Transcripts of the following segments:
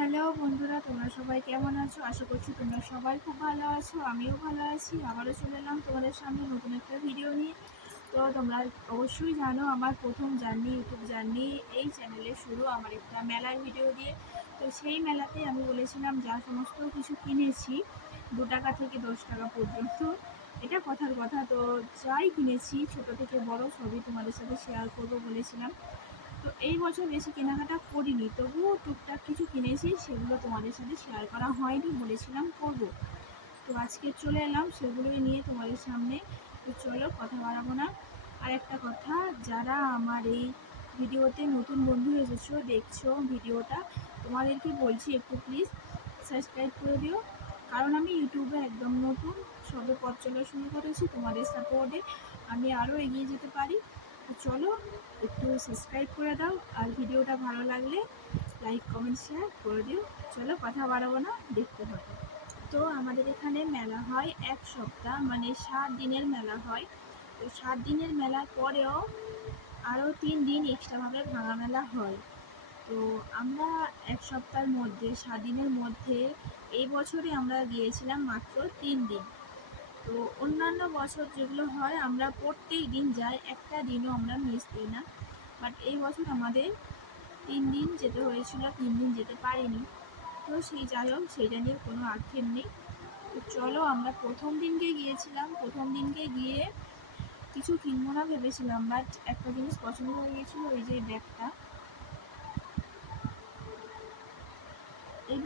Hello বন্ধুরা, তোমরা সবাই কেমন আছো? আশা করছি তোমরা সবাই খুব ভালো আছো। আমিও ভালো আছি। আবারও চলে এলাম তোমাদের সামনে নতুন একটা ভিডিও নিয়ে। তো তোমরা অবশ্যই জানো আমার প্রথম জার্নি, ইউটিউব জার্নি এই চ্যানেলে শুরু আমার একটা মেলার ভিডিও দিয়ে। তো সেই মেলাতে আমি বলেছিলাম যা সমস্ত কিছু কিনেছি 2 টাকা থেকে 10 টাকা পর্যন্ত, এটা কথার কথা। তো যাই কিনেছি ছোট থেকে বড় সবই তোমাদের সাথে শেয়ার করবো বলেছিলাম। তো এই বছর বেশি কেনাকাটা করিনি, তবুও টুকটাক কিছু কিনেছি, সেগুলো তোমাদের সাথে শেয়ার করা হয়নি, বলেছিলাম করব। তো আজকে চলে এলাম সেগুলোই নিয়ে তোমাদের সামনে। তো চলো কথা বাড়াবো না। আর একটা কথা, যারা আমার এই ভিডিওতে নতুন বন্ধু এসেছো, দেখছো ভিডিওটা, তোমাদেরকে বলছি একটু প্লিজ সাবস্ক্রাইব করে দিও। কারণ আমি ইউটিউবে একদম নতুন, সবে পথ চলা শুরু করেছি। তোমাদের সাপোর্টে আমি আরও এগিয়ে যেতে পারি। তো চলো একটু সাবস্ক্রাইব করে দাও, আর ভিডিওটা ভালো লাগলে লাইক কমেন্ট শেয়ার করে দিও। চলো কথা বাড়াবো না, দেখতে হবে। তো আমাদের এখানে মেলা হয় 1 সপ্তাহ, মানে 7 দিনের মেলা হয়। তো 7 দিনের মেলার পরেও আরও 3 দিন এক্সট্রাভাবে ভাঙা মেলা হয়। তো আমরা 1 সপ্তাহের মধ্যে, 7 দিনের মধ্যে এই বছরে আমরা গিয়েছিলাম মাত্র 3 দিন। তো অন্যান্য বছর যেগুলো হয় আমরা প্রত্যেক দিন যাই, একটা দিনও আমরা মিস দিই না। বাট এই বছর আমাদের 3 দিন যেতে হয়েছিল, 3 দিন যেতে পারিনি। তো সেই যাই হোক, সেইটা নিয়ে কোনো আক্ষেপ নেই। তো চলো, আমরা প্রথম দিনকে গিয়েছিলাম। প্রথম দিনকে গিয়ে কিছু কিনবো না ভেবেছিলাম, বাট একটা জিনিস পছন্দ হয়ে গেছিলো, এই যে এই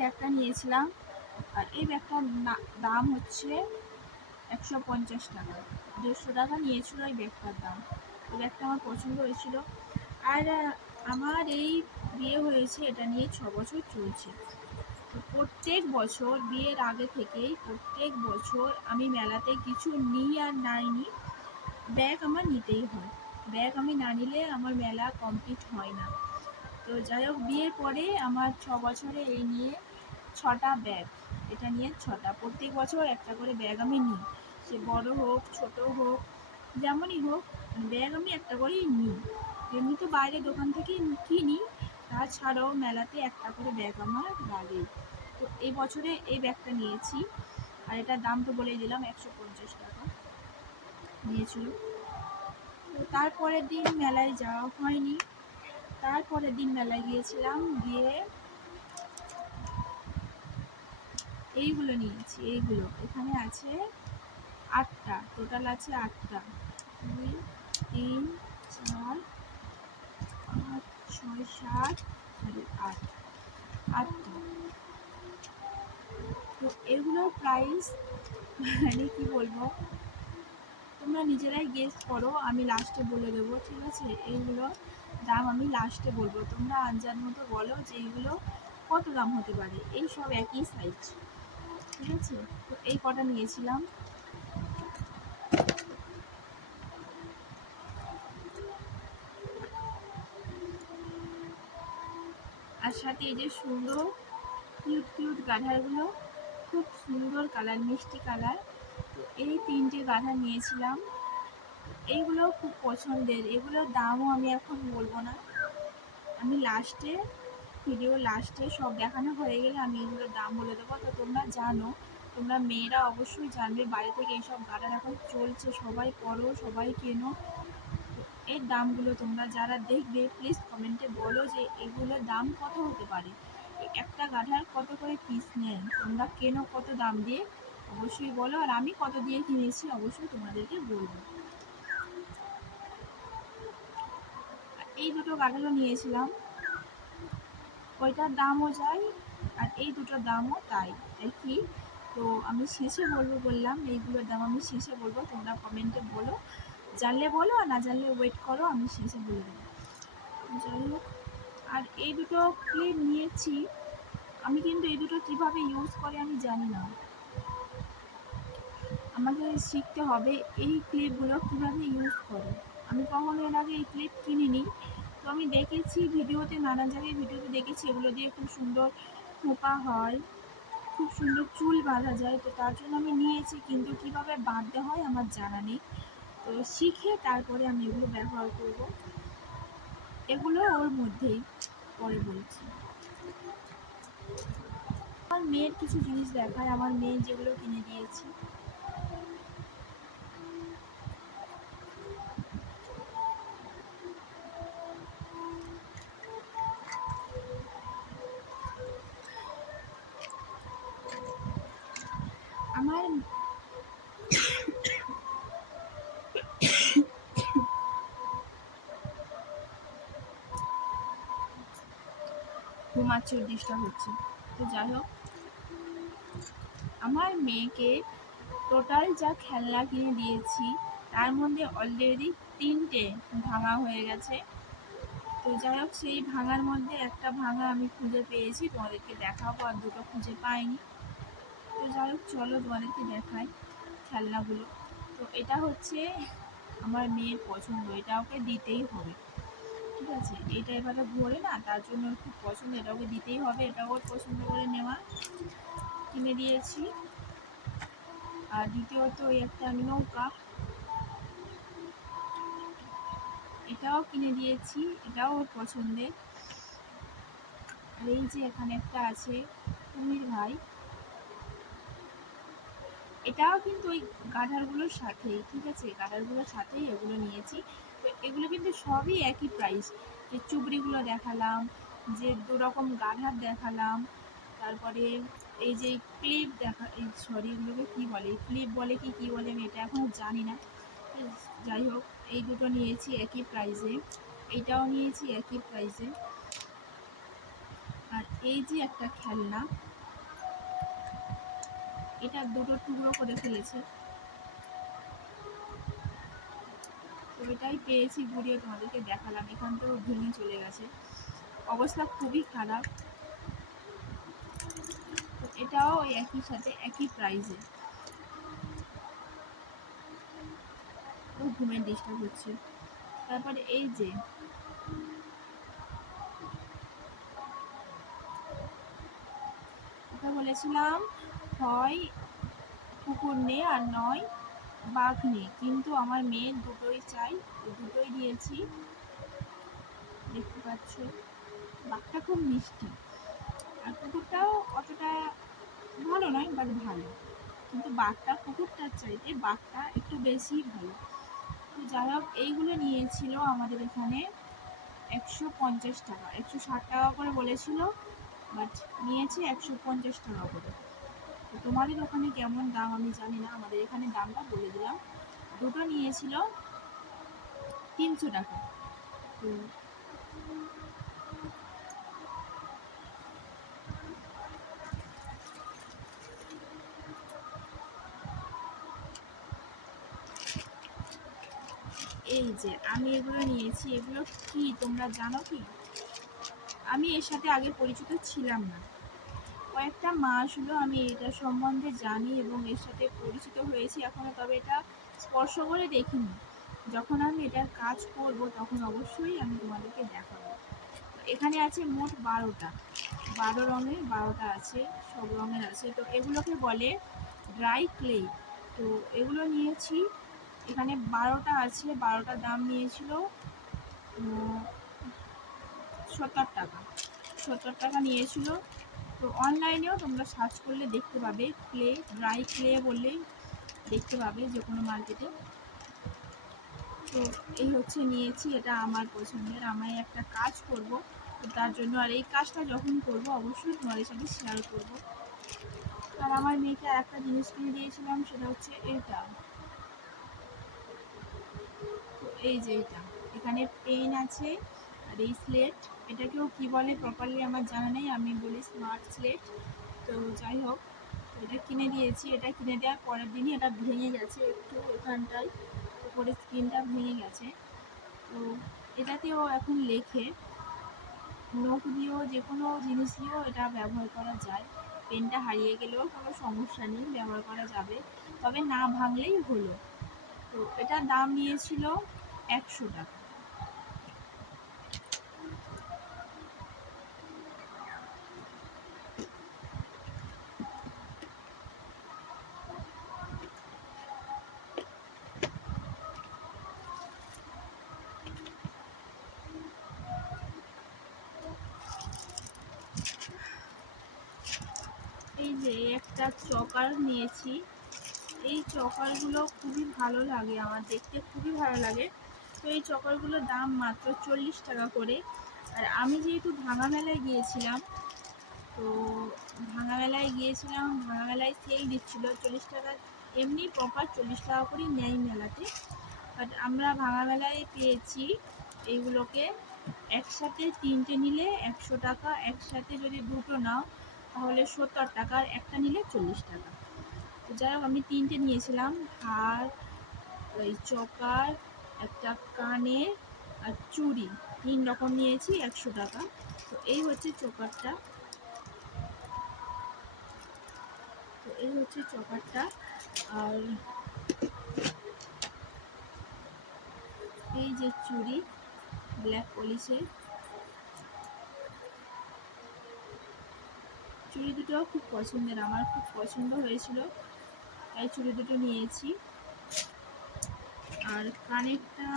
ব্যাগটা নিয়েছিলাম। আর এই ব্যাগটার দাম হচ্ছে 150 টাকা। 150 টাকা নিয়েছিল এই ব্যাগটার দাম। এই ব্যাগটা আমার পছন্দ হয়েছিল। আর আমার এই বিয়ে হয়েছে এটা নিয়ে 6 বছর চলছে। তো প্রত্যেক বছর বিয়ের আগে থেকেই প্রত্যেক বছর আমি মেলাতে কিছু নিই আর নাই নিই, ব্যাগ আমার নিতেই হয়। ব্যাগ আমি না নিলে আমার মেলা কমপ্লিট হয় না। তো যাই হোক, বিয়ের পরে আমার 6 বছরে এই নিয়ে 6টা ব্যাগ। এটা নিয়ে 6টা, প্রত্যেক বছর একটা করে ব্যাগ আমি নিই। সে বড় হোক ছোট হোক যেমনই হোক, ব্যাগ আমি একটা করেই নিই। এমনি তো বাইরে দোকান থেকে কিনি, তাছাড়াও মেলাতে একটা করে ব্যাগ আমার লাগে। তো এই বছরে এই ব্যাগটা নিয়েছি। আর এটার দাম তো বলেই দিলাম, 150 টাকা নিয়েছিল। তো তারপরের দিন মেলায় যাওয়া হয়নি। তারপরের দিন মেলায় গিয়েছিলাম, গিয়ে এইগুলো নিয়েছি। এইগুলো এখানে আছে 8টা, টোটাল আছে 8টা। 2, 3, 4, 5, 6, 7, 8, 8টা। তো এগুলোর প্রাইস মানে কি বলবো, তোমরা নিজেরাই গেস করো, আমি লাস্টে বলে দেবো, ঠিক আছে? এইগুলো দাম আমি লাস্টে বলবো, তোমরা আন্দাজ মতো বলো যে এইগুলো কত দাম হতে পারে। এই সব একই সাইজ, ঠিক আছে? তো এই কটা নিয়েছিলাম। আর সাথে এই যে সুন্দর কিউট কিউট গাধারগুলো, খুব সুন্দর কালার, মিষ্টি কালার। তো এই 3টে গাধা নিয়েছিলাম। এইগুলো খুব পছন্দের। এগুলোর দামও আমি এখন বলবো না, আমি লাস্টে, ভিডিও লাস্টে সব দেখানো হয়ে গেলে আমি এগুলোর দাম বলে দেবো। তো তোমরা জানো, তোমরা মেয়েরা অবশ্যই জানবে, বাইরে থেকে এইসব গার্ডার এখন চলছে, সবাই করো, সবাই কেনো। তো এর দামগুলো তোমরা যারা দেখবে প্লিজ কমেন্টে বলো যে এগুলোর দাম কত হতে পারে, একটা গাধার কত করে পিস নেন, তোমরা কেনো কত দাম দিয়ে, অবশ্যই বলো। আর আমি কত দিয়ে কিনেছি অবশ্যই তোমাদেরকে বলবো। এই দুটো গাধালো নিয়েছিলাম, ওইটার দামও যায় আর এই দুটোর দামও তাই একই। তো আমি শেষে বলবো বললাম, এইগুলোর দাম আমি শেষে বলবো, তোমরা কমেন্টে বলো, জানলে বলো আর না জানলে ওয়েট করো, আমি শেষে বলে দেবো। যাই হোক, আর এই দুটো ক্লিপ নিয়েছি আমি, কিন্তু এই দুটো কীভাবে ইউজ করে আমি জানি না, আমাকে শিখতে হবে এই ক্লিপগুলো কীভাবে ইউজ করে। আমি কখনো এর আগে এই ক্লিপ কিনিনি। তো আমি দেখেছি ভিডিওতে, নানা জায়গায় ভিডিওতে দেখেছি এগুলো দিয়ে খুব সুন্দর খোঁপা হয়, খুব সুন্দর চুল বাঁধা যায়। তো তার জন্য আমি নিয়েছি, কিন্তু কীভাবে বাঁধতে হয় আমার জানা নেই। তো শিখে তারপরে আমি এগুলো ব্যবহার করব। এগুলো ওর মধ্যেই পরে বলছি। মেয়ের কিছু জিনিস দেখায়, আমার মেয়ে যেগুলো কিনে দিয়েছি। আমার ঘুমাচ্ছে, ডিস্টার্ব হচ্ছে। তো যাই হোক, আমার মেয়েকে টোটাল যা খেলনা কিনে দিয়েছি তার মধ্যে অলরেডি 3টে ভাঙা হয়ে গেছে। তো যাই হোক, সেই ভাঙার মধ্যে একটা ভাঙা আমি খুঁজে পেয়েছি, তোমাদেরকে দেখাবো, আর দুটো খুঁজে পাইনি। তো যাই হোক, চলো তোমাদেরকে দেখাই খেলনাগুলো। তো এটা হচ্ছে আমার মেয়ের পছন্দ, এটা ওকে দিতেই হবে, ঠিক আছে। এটা এবারে ঘোরে না, তার জন্য খুব পছন্দ, এটা ওকে দিতেই হবে, এটা ওর পছন্দ করে নেওয়া, কিনে দিয়েছি। আর দ্বিতীয়ত ওই একটা নৌকা, এটাও কিনে দিয়েছি, এটাও ওর পছন্দের। আর এই যে এখানে একটা আছে কুমির ভাই, এটাও কিন্তু ওই গাধারগুলোর সাথেই, ঠিক আছে, গাধারগুলোর সাথেই এগুলো নিয়েছি। তো এগুলো কিন্তু সবই একই প্রাইস। যে চুবড়িগুলো দেখালাম, যে দুরকম গাধার দেখালাম, তারপরে এই যে ক্লিপ দেখা, এই সরি এগুলোকে কী বলে, ক্লিপ বলে কি কী বলে আমি এটা এখনও জানি না। যাই হোক, এই দুটো নিয়েছি একই প্রাইসে, এইটাও নিয়েছি একই প্রাইসে। আর এই যে একটা খেলনা, এটা দুটো টুকরো করে ফেলেছে, তো এটাই পেয়েছি ঘুরিয়ে তোমাদেরকে দেখালাম, এখান থেকেও ভেঙে চলে গেছে, অবস্থা খুবই খারাপ। তো এটাও ওই একই সাথে একই প্রাইসে। তো ঘুমের ডিস্টার্ব হচ্ছে। তারপরে এই যে ওকে বলেছিলাম হয় কুকুর নে আর নয় বাঘ নে, কিন্তু আমার মেয়ের দুটোই চাই, দুটোই দিয়েছি। দেখতে পাচ্ছ, বাঘটা খুব মিষ্টি, আর কুকুরটাও অতটা ভালো নয়, বাট ভালো, কিন্তু বাঘটা কুকুরটার চাইতে বাঘটা একটু বেশি ভালো। তো যাই হোক, এইগুলো নিয়েছিল আমাদের এখানে 150 টাকা, 160 টাকা করে বলেছিল, বাট নিয়েছে 150 টাকা করে। তো তোমাদের ওখানে কেমন দাম আমি জানি না, আমাদের এখানে দামটা বলে দিলাম। দুটো নিয়েছিল 300 টাকা। তো এই যে আমি এগুলো নিয়েছি, এগুলো কি তোমরা জানো কি? আমি এর সাথে আগে পরিচিত ছিলাম না, কয়েকটা মাস হলো আমি এটা সম্বন্ধে জানি এবং এর সাথে পরিচিত হয়েছি এখনো, তবে এটা স্পর্শ করে দেখিনি। যখন আমি এটার কাজ করব তখন অবশ্যই আমি তোমাদেরকে দেখাবো। এখানে আছে মোট 12টা, 12 রঙের 12টা আছে, সব রঙের আছে। তো এগুলোকে বলে ড্রাই ক্লে। তো এগুলো নিয়েছি, এখানে 12টা আছে, 12টার দাম নিয়েছিল 70 টাকা, 70 টাকা নিয়েছিল। তো অনলাইনেও তোমরা সার্চ করলে দেখতে পাবে, ক্লে, ড্রাই ক্লে বললেই দেখতে পাবে যে কোনো মার্কেটে। তো এই হচ্ছে নিয়েছি, এটা আমার পছন্দের, আমি একটা কাজ করব, তো তার জন্য, আর এই কাজটা যখন করব অবশ্যই তোমাদের সাথে শেয়ার করব। আর আমার মেয়েকে একটা জিনিস কিনে দিয়েছিলাম, সেটা হচ্ছে এটা। তো এই যে এটা, এখানে পেন আছে, আর এই স্লেট, এটাকেও কি বলে প্রপারলি আমার জানা নেই, আমি বলি স্মার্ট স্লেট। তো যাই হোক, এটা কিনে দিয়েছি, এটা কিনে দেওয়ার পরের দিনই এটা ভেঙে গেছে একটু, এখানটায় উপরে স্ক্রিনটা ভেঙে গেছে। তো এটাতেও এখন লেখে, নোট দিয়েও যে কোনো জিনিস দিয়েও এটা ব্যবহার করা যায়, পেনটা হারিয়ে গেলেও কোনো সমস্যা নেই, ব্যবহার করা যাবে, তবে না ভাঙলেই হলো। তো এটার দাম নিয়েছিল 100 টাকা। এই যে একটা চকার নিয়েছি, এই চকারগুলো খুবই ভালো লাগে, আমার দেখতে খুবই ভালো লাগে। তো এই চকারগুলোর দাম মাত্র 40 টাকা করে। আর আমি যেহেতু ভাঙা মেলায় গিয়েছিলাম, তো ভাঙা মেলায় সেল দিচ্ছিলো 40 টাকা, এমনি প্রপার 40 টাকা করেই নেয় মেলাতে। বাট আমরা ভাঙা মেলায় পেয়েছি এইগুলোকে একসাথে 3টে নিলে 100 টাকা, একসাথে যদি 2টো নাও তাহলে 70 টাকা, আর একটা নিলে 40 টাকা। তো যাই হোক আমি 3টে নিয়েছিলাম, হার, ওই চকার, একটা কানের আর চুড়ি, 3 রকম নিয়েছি 100 টাকা। তো এই হচ্ছে চকারটা, আর এই যে চুড়ি ব্ল্যাক পলিশের, চুড়ি দুটো খুব পছন্দের, আমার খুব পছন্দ হয়েছিল তাই চুড়ি দুটো নিয়েছি। আর কানেরটা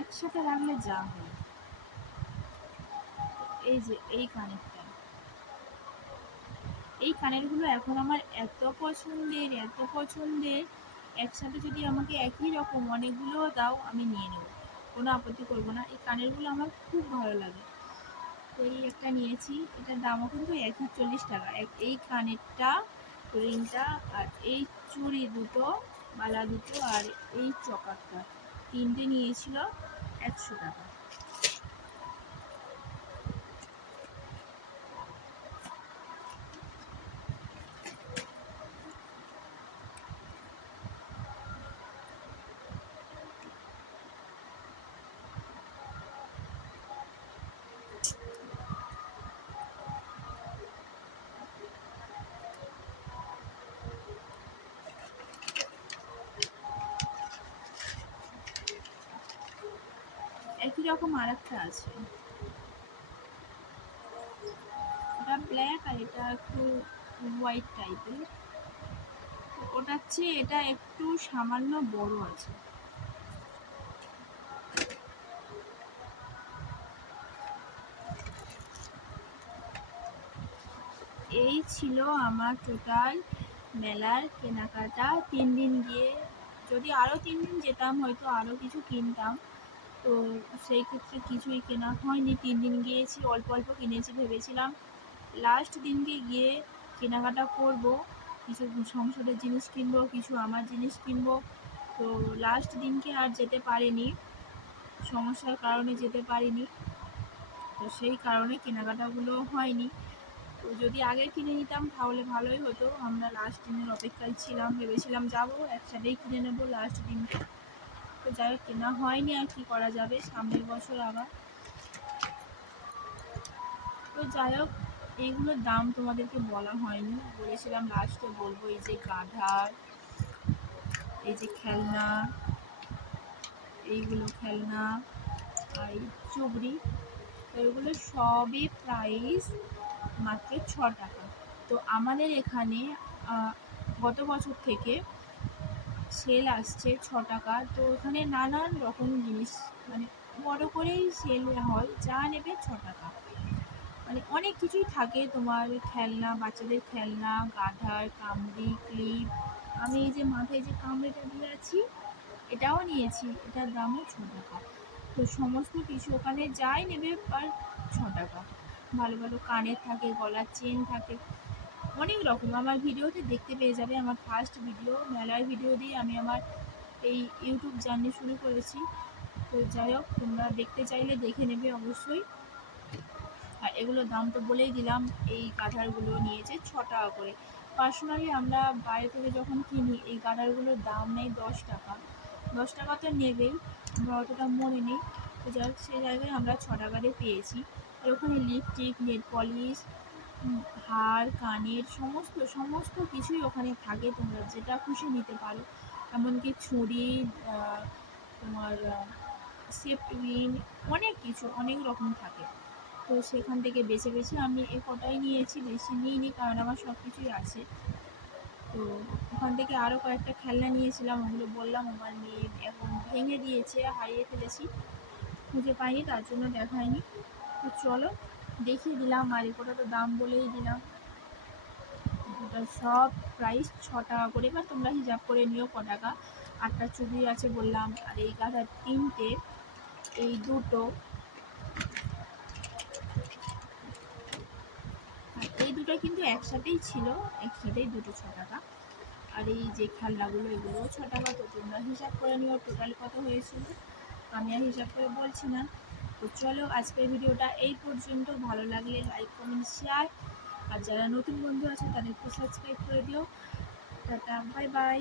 একসাথে রাখলে যা হয়, এই যে এই কানেরগুলো এখন আমার এত পছন্দের, একসাথে যদি আমাকে একই রকম অনেকগুলো দাও আমি নিয়ে নেব, কোনো আপত্তি করবো না। এই কানেরগুলো আমার খুব ভালো লাগে। তো এই একটা নিয়েছি, এটার দামও কিন্তু একই 40 টাকা। এই কানেরটা, রিংটা, আর এই চুড়ি দুটো, বালা দুটো, আর এই চকারটা, 3টে নিয়েছিল 100 টাকা। একই রকম আর একটা আছে, ওটা ব্ল্যাক আর এটা একটু হোয়াইট টাইপের, ওটার চেয়ে এটা একটু সামান্য বড় আছে। এই ছিল আমার টোটাল মেলার কেনাকাটা 3 দিন গিয়ে। যদি আরও 3 দিন যেতাম হয়তো আরও কিছু কিনতাম, তো সেই ক্ষেত্রে কিছুই কেনা হয়নি। 3 দিন গিয়েছি, অল্প অল্প কিনেছি, ভেবেছিলাম লাস্ট দিনকে গিয়ে কেনাকাটা করব, কিছু সংসারের জিনিস কিনবো, কিছু আমার জিনিস কিনবো। তো লাস্ট দিনকে আর যেতে পারিনি, সমস্যার কারণে যেতে পারিনি, তো সেই কারণে কেনাকাটাগুলো হয়নি। তো যদি আগে কিনে নিতাম তাহলে ভালোই হতো, আমরা লাস্ট দিনের অপেক্ষায় ছিলাম, ভেবেছিলাম যাবো একসাথেই কিনে নেবো লাস্ট দিনকে। তো যাই হোক কেনা হয়নি, আর কি করা যাবে, সামনের বছর আবার। তো যাই হোক এইগুলোর দাম তোমাদেরকে বলা হয়নি, বলেছিলাম লাস্টে বলবো। এই যে গাধার, এই যে খেলনা, এইগুলো খেলনা, আর এই চুবড়ি, তো এগুলো সবই প্রাইস মাত্র 6 টাকা। তো আমাদের এখানে গত বছর থেকে সেল আসছে 6 টাকা। তো এখানে নানান রকম জিনিস, মানে বড় করেই সেল হয়, যা নেবে 6 টাকা, মানে অনেক কিছুই থাকে তোমার, খেলনা, বাচ্চাদের খেলনা, গাধার কামড়ি, ক্লিপ। আমি এই যে মাথায় যে কামড়িটা দিয়ে আছি এটাও নিয়েছি, এটার দামও 6 টাকা। তো সমস্ত কিছু ওখানে যাই নেবে পার 6 টাকা। ভালো ভালো কানের থাকে, গলার চেন থাকে, অনেক রকম। আমার ভিডিওতে দেখতে পেয়ে যাবে, আমার ফার্স্ট ভিডিও মেলার ভিডিও দিয়ে আমি আমার এই ইউটিউব জার্নি শুরু করেছি। তো যাই হোক তোমরা দেখতে চাইলে দেখে নেবে অবশ্যই। আর এগুলোর দাম তো বলেই দিলাম, এই কাঁঠালগুলো নিয়েছে 6 টাকা করে। পার্সোনালি আমরা বাইরে থেকে যখন কিনি এই কাঁঠালগুলোর দাম নেই 10 টাকা, 10 টাকা তো নেবেই, আমরা অতটা মনে নেই। তো যাই হোক সেই জায়গায় আমরা 6 টাকাতে পেয়েছি। আর ওখানে লিপস্টিক, নেল পলিশ, হার, কানের সমস্ত সমস্ত কিছুই ওখানে থাকে, তোমরা যেটা খুশি নিতে পারো। এমনকি ছুরি, তোমার সেফটিউইন অনেক কিছু অনেক রকম থাকে। তো সেখান থেকে বেছে বেছে আমি এ কটাই নিয়েছি, বেশি নিইনি কারণ আমার সব কিছুই আছে। তো ওখান থেকে আরও কয়েকটা খেলনা নিয়েছিলাম, ওগুলো বললাম আমার মেয়ে এখন ভেঙে দিয়েছে, হারিয়ে ফেলেছি, খুঁজে পাইনি তার জন্য দেখায়নি। তো চলো দেখিয়ে দিলাম, আর এগুলো তো দাম বলেই দিলাম। ওটা সব প্রাইস 6 টাকা করে, এবার তোমরা হিসাব করে নিও ক টাকা। 8টা চুড়ি আছে বললাম, আর এই গাধার 3টে, এই দুটো, আর এই দুটো কিন্তু একসাথেই ছিল, একসাথেই দুটো 6 টাকা। আর এই যে খেলনাগুলো এগুলোও 6 টাকা। তো তোমরা হিসাব করে নিও টোটাল কত হয়েছিল, আমি আর হিসাব করে বলছি না। তো চলো আজকের ভিডিওটা এই পর্যন্ত, ভালো লাগলে লাইক কমেন্ট শেয়ার, আর যারা নতুন বন্ধু আছে তাদের একটু সাবস্ক্রাইব করে দিও। Tata, bye bye.